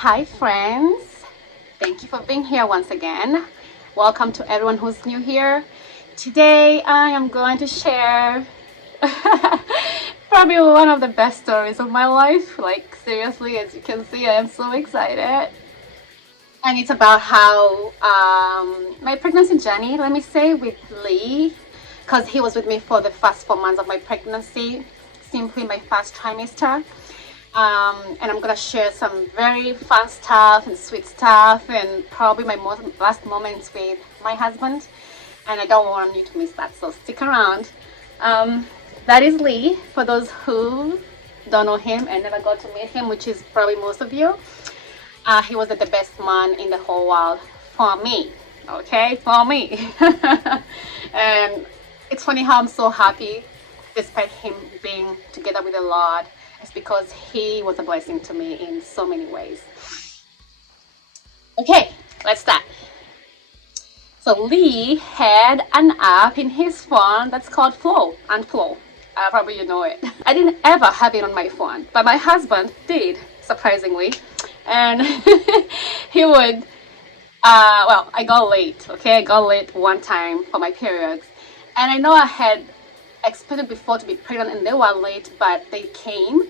Hi, friends. Thank you for being here once again. Welcome to everyone who's new here. Today, I am going to share probably one of the best stories of my life. Like, seriously, as you can see, I am so excited. And it's about how my pregnancy journey, let me say, with Lee, because he was with me for the first 4 months of my pregnancy, simply my first trimester. And I'm gonna share some very fun stuff and sweet stuff, and probably my most last moments with my husband. And I don't want you to miss that, so stick around. Um, that is Lee. For those who don't know him and never got to meet him, which is probably most of you, he was the best man in the whole world for me. Okay, for me. And it's funny how I'm so happy, despite him being together with the Lord. It's because he was a blessing to me in so many ways. Okay, let's start. So Lee had an app in his phone that's called Flow and Flow. Probably you know it. I didn't ever have it on my phone, but my husband did, surprisingly. And he would, well, I got late, okay? I got late one time for my periods. And I know I had expected before to be pregnant and they were late, but they came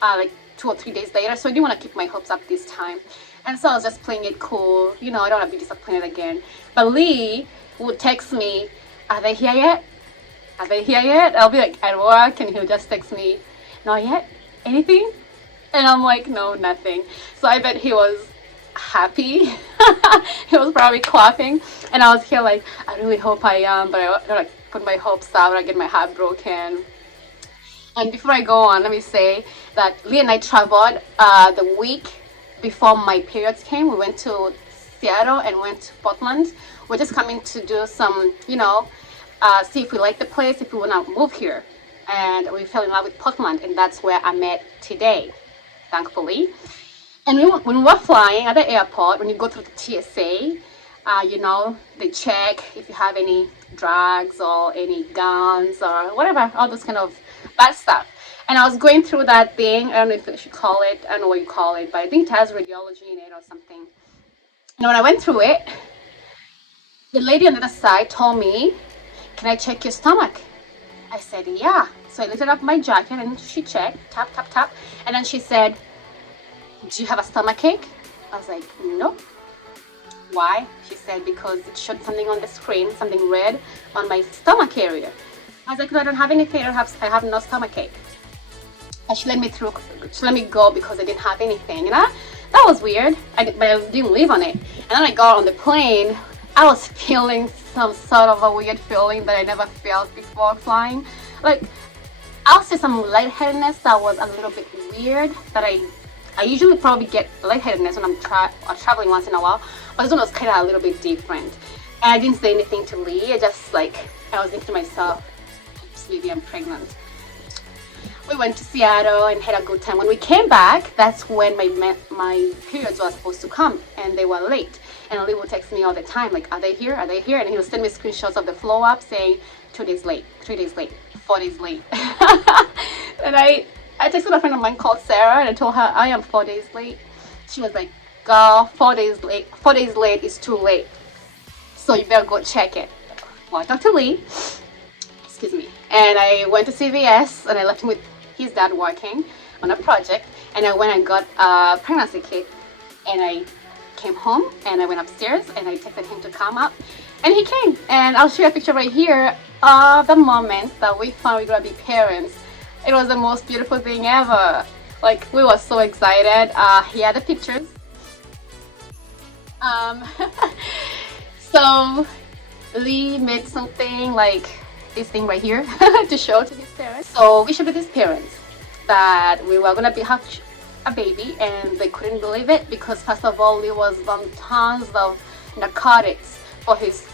like 2 or 3 days later. So I didn't want to keep my hopes up this time. And so I was just playing it cool. You know, I don't want to be disappointed again. But Lee would text me, "Are they here yet? Are they here yet?" I'll be like at work and he'll just text me, "Not yet? Anything?" And I'm like, "No, nothing." So I bet he was happy. He was probably clapping. And I was here like, I really hope I am, but I don't like put my hopes up and I get my heart broken. And before I go on, let me say that Lee and I traveled the week before my periods came. We went to Seattle and went to Portland. We're just coming to do some, see if we like the place, if we want to move here. And we fell in love with Portland, and that's where I met today, thankfully. And when we were flying at the airport, when you go through the TSA, they check if you have any drugs or any guns or whatever, all those kind of bad stuff. And I was going through that thing. I don't know if you should call it, I don't know what you call it, but I think it has radiology in it or something. And when I went through it, the lady on the other side told me, "Can I check your stomach?" I said, "Yeah." So I lifted up my jacket and she checked, tap, tap, tap. And then she said, "Do you have a stomach ache?" I was like, "No." "Why?" She said, "Because it showed something on the screen, something red on my stomach area." I was like, "No, I don't have anything. I have no stomach ache." And she let me through. She let me go because I didn't have anything. And that was weird. But I didn't live on it. And then I got on the plane. I was feeling some sort of a weird feeling that I never felt before flying. Like, I'll say some lightheadedness that was a little bit weird. That I usually probably get lightheadedness when I'm traveling once in a while, but this one was kind of a little bit different. And I didn't say anything to Lee. I was thinking to myself, "Oops, maybe I'm pregnant." We went to Seattle and had a good time. When we came back, that's when my periods were supposed to come, and they were late. And Lee would text me all the time, like, "Are they here? Are they here?" And he would send me screenshots of the flow up saying 2 days late, 3 days late, 4 days late. And I texted a friend of mine called Sarah and I told her I am 4 days late. She was like, "Girl, 4 days late. 4 days late is too late. So you better go check it." Well, I talked to Lee, excuse me, and I went to CVS and I left him with his dad working on a project. And I went and got a pregnancy kit. And I came home and I went upstairs and I texted him to come up. And he came. And I'll show you a picture right here of the moment that we found we were gonna be parents. It was the most beautiful thing ever. Like, we were so excited. Here are the pictures. Um, so Lee made something like this thing right here to show to his parents. So we showed his parents that we were gonna have a baby, and they couldn't believe it because first of all, Lee was on tons of narcotics for his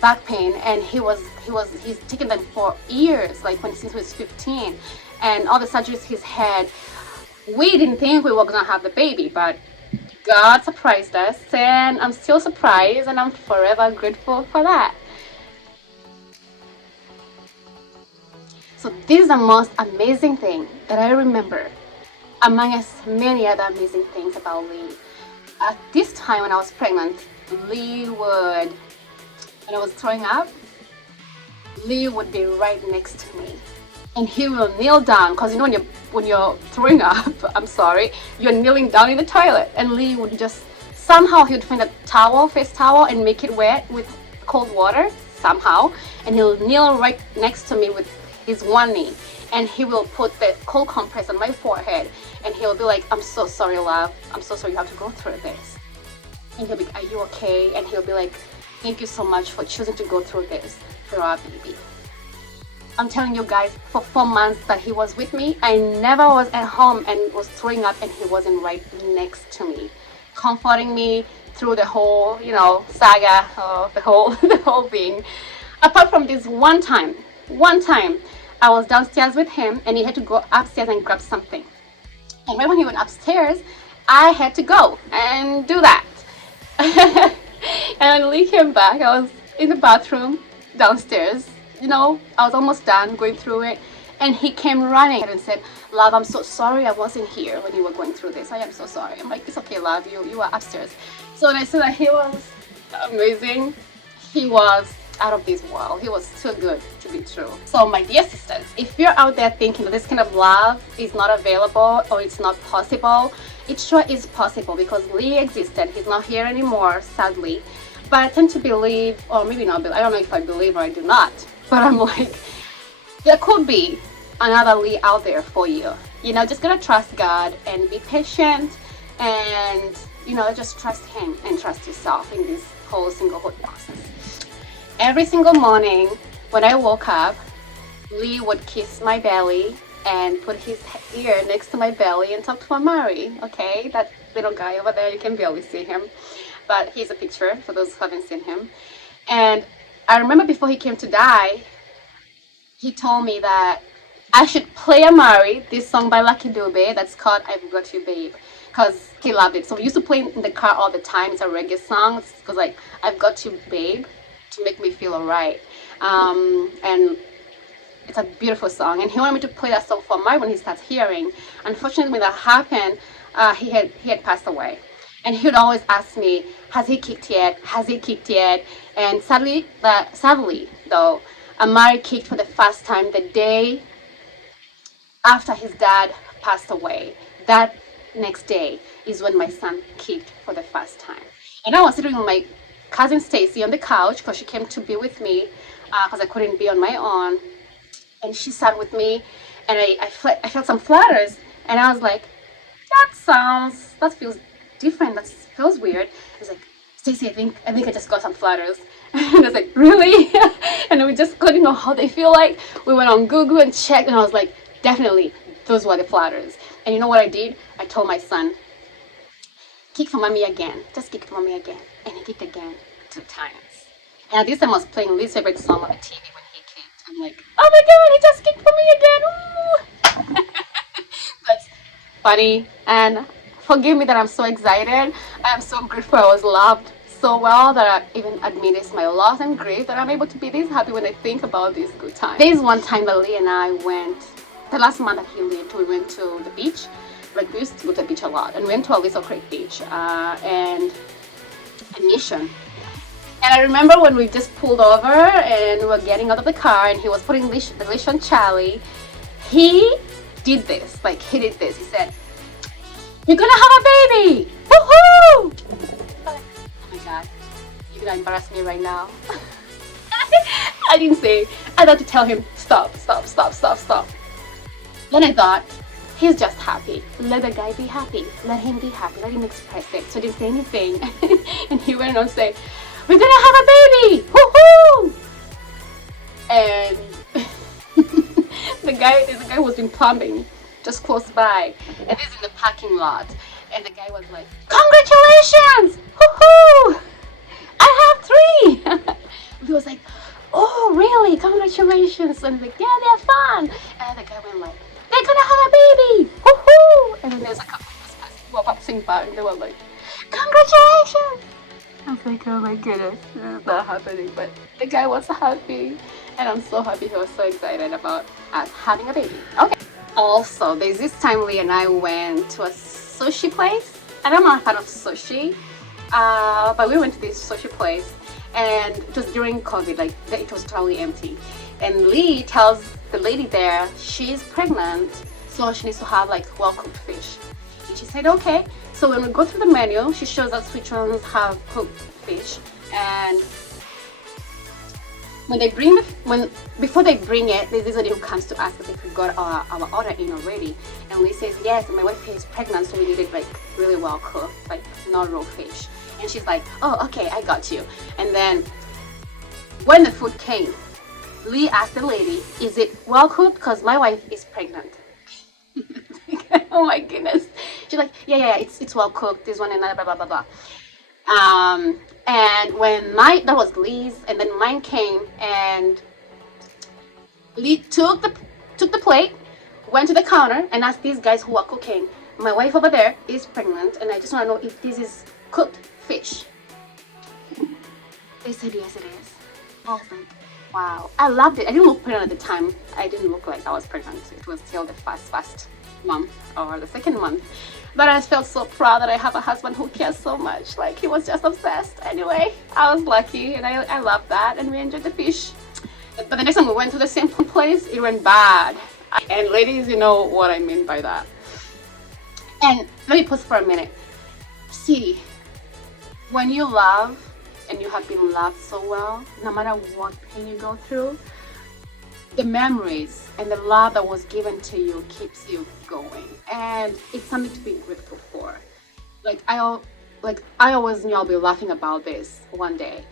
back pain, and he's taken them for years, like since he was 15, and all the surgeries he's had. We didn't think we were gonna have the baby, but God surprised us, and I'm still surprised, and I'm forever grateful for that. So this is the most amazing thing that I remember among us many other amazing things about Lee. At this time when I was pregnant, Lee would, when I was throwing up, Lee would be right next to me, and he will kneel down, because you know when you're throwing up, I'm sorry, you're kneeling down in the toilet, and Lee would just somehow he would find a towel, face towel, and make it wet with cold water somehow, and he'll kneel right next to me with his one knee, and he will put the cold compress on my forehead, and he'll be like, "I'm so sorry, love. I'm so sorry you have to go through this." And he'll be, "Are you okay?" And he'll be like, "Thank you so much for choosing to go through this for our baby." I'm telling you guys, for 4 months that he was with me, I never was at home and was throwing up and he wasn't right next to me, comforting me through the whole, saga of the whole the whole thing. Apart from this one time I was downstairs with him and he had to go upstairs and grab something. And right when he went upstairs, I had to go and do that. And when Lee came back, I was in the bathroom downstairs. I was almost done going through it. And he came running and said, "Love, I'm so sorry I wasn't here when you were going through this. I am so sorry." I'm like, "It's okay, love. You are upstairs." So when I said that he was amazing, he was out of this world. He was too good to be true. So my dear sisters, if you're out there thinking that this kind of love is not available or it's not possible, it sure is possible, because Lee existed. He's not here anymore, sadly. But I tend to believe, or maybe not believe, I don't know if I believe or I do not, but I'm like, there could be another Lee out there for you. Just gotta trust God and be patient, and just trust him and trust yourself in this whole singlehood process. Every single morning when I woke up, Lee would kiss my belly and put his ear next to my belly and talk to Amari. Okay, that little guy over there, you can barely see him, but here's a picture for those who haven't seen him. And I remember before he came to die, he told me that I should play Amari this song by Lucky Dube that's called "I've Got You, Babe," because he loved it. So we used to play it in the car all the time. It's a reggae song. It goes like, "I've got you, babe, to make me feel alright." And it's a beautiful song. And he wanted me to play that song for Amari when he starts hearing. Unfortunately, when that happened, he had passed away. And he would always ask me, "Has he kicked yet? Has he kicked yet?" And sadly though, Amari kicked for the first time the day after his dad passed away. That next day is when my son kicked for the first time. And I was sitting with my cousin Stacy on the couch because she came to be with me because I couldn't be on my own. And she sat with me, and I felt some flutters, and I was like, that feels different. That feels weird. I was like, "Stacy, I think I just got some flutters." And I was like, "Really?" And we just couldn't know how they feel like. We went on Google and checked, and I was like, definitely, those were the flutters. And you know what I did? I told my son, "Kick for mommy again. Just kick for mommy again." And he kicked again 2 times. And at this time I was playing Lee's favorite song on the TV when he kicked. I'm like, "Oh my God, he just kicked for me again." Ooh. That's funny. And forgive me that I'm so excited. I am so grateful I was loved so well that I even admitted my loss and grief, that I'm able to be this happy when I think about these good times. There's one time that Lee and I went, the last month that he lived, we went to the beach. Like, we used to go to the beach a lot, and we went to a Little Creek beach and a Mission. And I remember when we just pulled over and we were getting out of the car and he was putting the leash on Charlie, he did this. He said, "You're gonna have a baby! Woohoo!" Oh my God, you're gonna embarrass me right now. I didn't say. I had to tell him, stop. Then I thought, he's just happy. Let the guy be happy. Let him be happy. Let him express it. So I didn't say anything. And he went on to say, "We're gonna have a baby! Woohoo!" And the guy was in plumbing just close by, and this is in the parking lot. And the guy was like, "Congratulations! Woohoo! I have 3!" He was like, "Oh, really? Congratulations!" And I'm like, "Yeah, they're fun." And the guy went like, "They're gonna have a baby! Woohoo!" And then there's a couple of us who were passing by, and they were like, "Congratulations!" I was like, "Oh my goodness, this is not happening." But the guy was happy, and I'm so happy he was so excited about us having a baby. Okay. Also, there's this time Lee and I went to a sushi place. And I'm not a fan of sushi, but we went to this sushi place, and it was during COVID, like it was totally empty. And Lee tells the lady there she's pregnant, so she needs to have like well cooked fish. And she said, okay. So when we go through the menu, she shows us which ones have cooked fish, and when they bring when before they bring it, there's this lady who comes to ask us if we got our order in already, and Lee says yes. And my wife is pregnant, so we need it like really well cooked, like not raw fish. And she's like, oh, okay, I got you. And then when the food came, Lee asked the lady, is it well cooked? Because my wife is pregnant. Oh my goodness. She's like, yeah, it's well cooked. This one and that, blah blah blah blah. And when that was Lee's, and then mine came, and Lee took the plate, went to the counter, and asked these guys who are cooking, my wife over there is pregnant, and I just want to know if this is cooked fish. They said yes, it is. I was like, wow. I loved it. I didn't look pregnant at the time. I didn't look like I was pregnant. It was still the first month or the second month. But I felt so proud that I have a husband who cares so much. Like, he was just obsessed. Anyway, I was lucky, and I loved that, and we enjoyed the fish. But the next time we went to the same place, it went bad. And ladies, you know what I mean by that. And let me pause for a minute. See, when you love and you have been loved so well, no matter what pain you go through, the memories and the love that was given to you keeps you going, and it's something to be grateful for. I always knew I'll be laughing about this one day,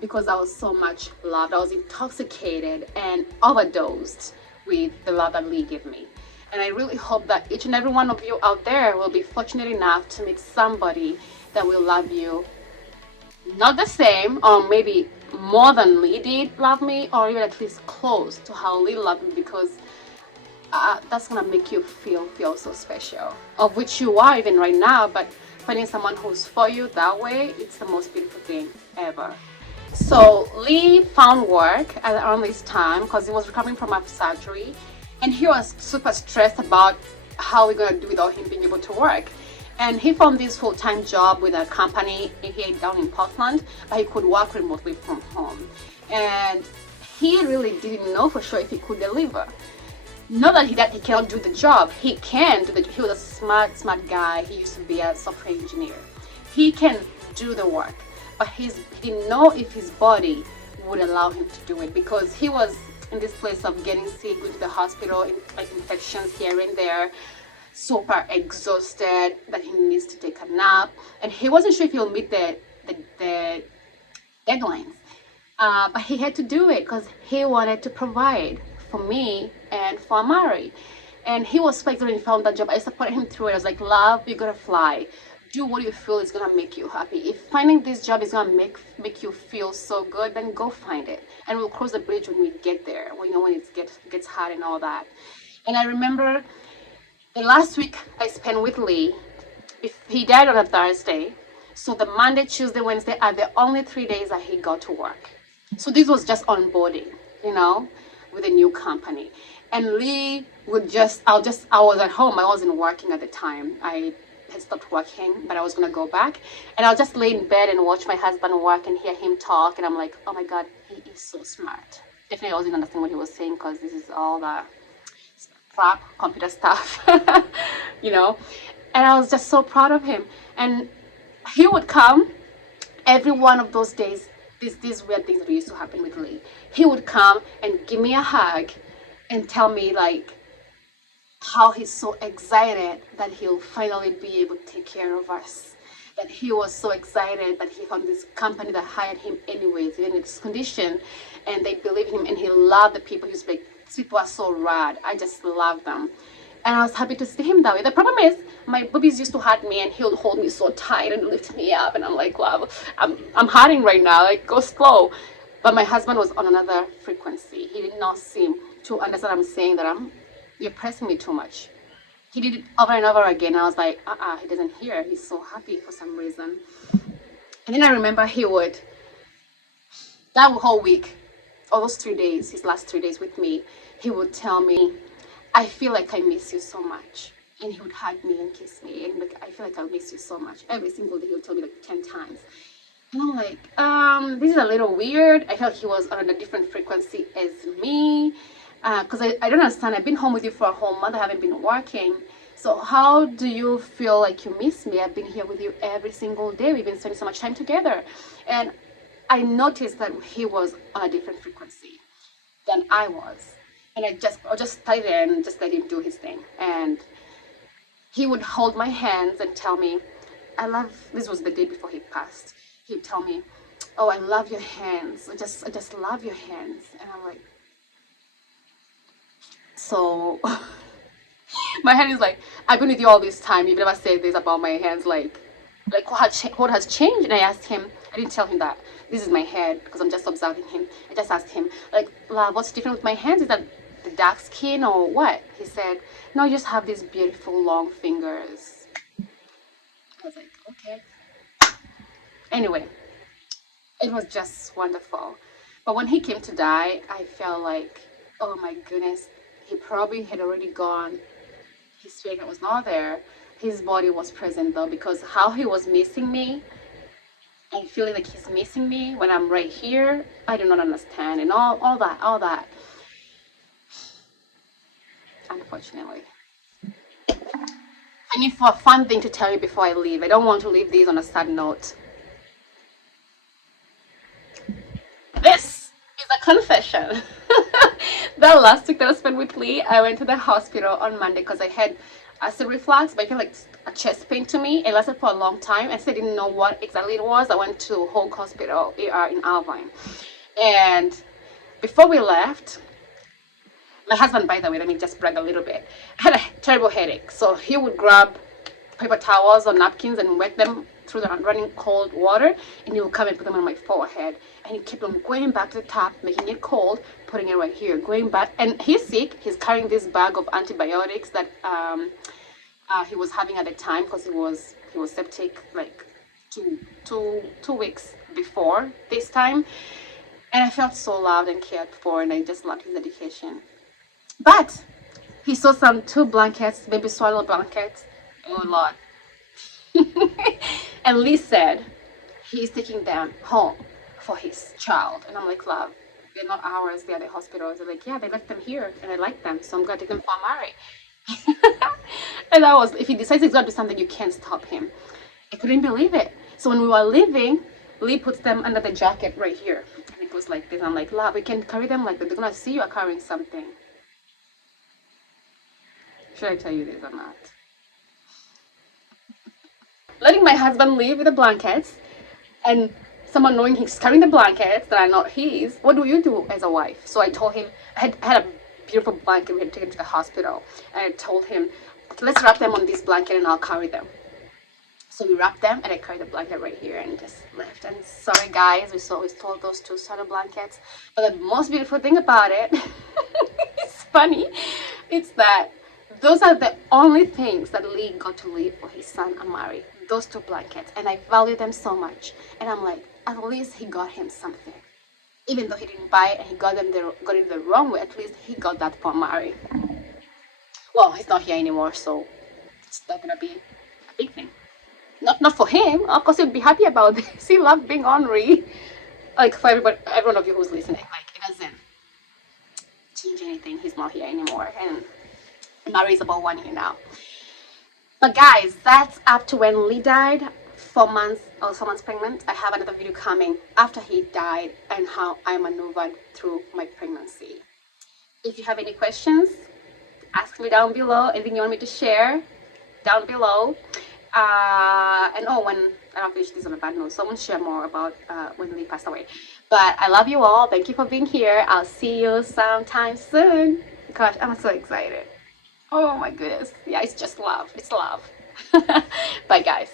because I was so much loved. I was intoxicated and overdosed with the love that Lee gave me. And I really hope that each and every one of you out there will be fortunate enough to meet somebody that will love you, not the same, or maybe more than Lee did love me, or even at least close to how Lee loved me, because that's gonna make you feel so special, of which you are even right now. But finding someone who's for you that way, it's the most beautiful thing ever. So Lee found work around this time because he was recovering from a surgery, and he was super stressed about how we're gonna do without him being able to work. And he found this full-time job with a company here down in Portland, but he could work remotely from home. And he really didn't know for sure if he could deliver. Not that he cannot do the job. He can do he was a smart guy. He used to be a software engineer. He can do the work, but he didn't know if his body would allow him to do it, because he was in this place of getting sick, going to the hospital, like infections here and there, super exhausted that he needs to take a nap, and he wasn't sure if he'll meet the deadlines. But he had to do it because he wanted to provide for me and for Amari. And he was spiked when he found that job. I supported him through it. I was like, love, you gotta fly. Do what you feel is gonna make you happy. If finding this job is gonna make you feel so good, then go find it. And we'll cross the bridge when we get there. When it gets hard and all that. And I remember the last week I spent with Lee, he died on a Thursday. So the Monday, Tuesday, Wednesday are the only 3 days that he got to work. So this was just onboarding, with a new company. And Lee would I was at home. I wasn't working at the time. I had stopped working, but I was going to go back. And I'll just lay in bed and watch my husband work and hear him talk. And I'm like, oh my God, he is so smart. Definitely I wasn't understanding what he was saying, because this is all the crap, computer stuff, And I was just so proud of him. And he would come every one of those days. These weird things that used to happen with Lee. He would come and give me a hug and tell me how he's so excited that he'll finally be able to take care of us. That he was so excited that he found this company that hired him anyways, even in this condition, and they believed in him, and he loved the people. He was like, these people are so rad. I just love them. And I was happy to see him that way. The problem is, my boobies used to hurt me, and he would hold me so tight and lift me up. And I'm like, wow, I'm hurting right now. Like, go slow. But my husband was on another frequency. He did not seem to understand I'm saying that you're pressing me too much. He did it over and over again. I was like, he doesn't hear. He's so happy for some reason. And then I remember he would, that whole week, all those 3 days, his last 3 days with me, he would tell me, I feel like I miss you so much. And he would hug me and kiss me. And like, I feel like I miss you so much. Every single day he would tell me like 10 times. And I'm like, this is a little weird. I felt he was on a different frequency as me. Because I don't understand. I've been home with you for a whole month. I haven't been working. So how do you feel like you miss me? I've been here with you every single day. We've been spending so much time together. And I noticed that he was on a different frequency than I was. And I just stayed there and just let him do his thing. And he would hold my hands and tell me, this was the day before he passed. He'd tell me, oh, I love your hands. I just love your hands. And I'm like, so my hand is like, I've been with you all this time. You've never said this about my hands. Like what has changed? And I asked him, I didn't tell him that this is my head because I'm just observing him. I just asked him, like, love, what's different with my hands? Is that the dark skin or what? He said, no, you just have these beautiful long fingers. I was like, okay. Anyway, it was just wonderful. But when he came to die, I felt like, oh my goodness, he probably had already gone. His spirit was not there. His body was present though, because how he was missing me and feeling like he's missing me when I'm right here, I do not understand. And all that. Unfortunately. I need for a fun thing to tell you before I leave. I don't want to leave these on a sad note. This is a confession. The last week that I spent with Lee, I went to the hospital on Monday because I had acid reflux, but I feel like a chest pain to me. It lasted for a long time. I still didn't know what exactly it was. I went to Hoag Hospital ER in Alvine. And before we left, my husband, by the way, let me just brag a little bit, had a terrible headache. So he would grab paper towels or napkins and wet them through the running cold water, and he would come and put them on my forehead. And he kept on going back to the tap, making it cold, putting it right here, going back. And he's sick. He's carrying this bag of antibiotics that he was having at the time because he was septic like two weeks before this time. And I felt so loved and cared for, and I just loved his dedication. But he saw some 2 blankets, baby swaddle blankets. Oh Lord. And Lee said he's taking them home for his child. And I'm like, love, they're not ours, they're at the hospital. They're like, yeah, they left them here and I like them, so I'm gonna take them for Mari. And that was, if he decides he's gonna do something, you can't stop him. I couldn't believe it. So when we were leaving, Lee puts them under the jacket right here. And it goes like this. I'm like, love, we can carry them like that. They're gonna see you are carrying something. Should I tell you this or not? Letting my husband leave with the blankets and someone knowing he's carrying the blankets that are not his, what do you do as a wife? So I told him, I had a beautiful blanket we had taken to the hospital, and I told him, let's wrap them on this blanket and I'll carry them. So we wrapped them and I carried the blanket right here and just left. And sorry guys, we stole those 2 sweater blankets. But the most beautiful thing about it, it's funny, it's that those are the only things that Lee got to leave for his son Amari. Those 2 blankets, and I value them so much. And I'm like, at least he got him something, even though he didn't buy it and he got it the wrong way. At least he got that for Mari. Well, he's not here anymore, so it's not gonna be a big thing. Not for him. Of course, he'd be happy about this. He loved being ornery. Like for every one of you who's listening, like it doesn't change anything. He's not here anymore, and Mari is about 1 year now. But guys, that's up to when Lee died, 4 months pregnant. I have another video coming after he died and how I maneuvered through my pregnancy. If you have any questions, ask me down below. Anything you want me to share, down below. And when I don't finish this on a bad note, so I won't share more about when Lee passed away. But I love you all. Thank you for being here. I'll see you sometime soon. Gosh, I'm so excited. Oh my goodness. Yeah, it's just love. It's love. Bye guys.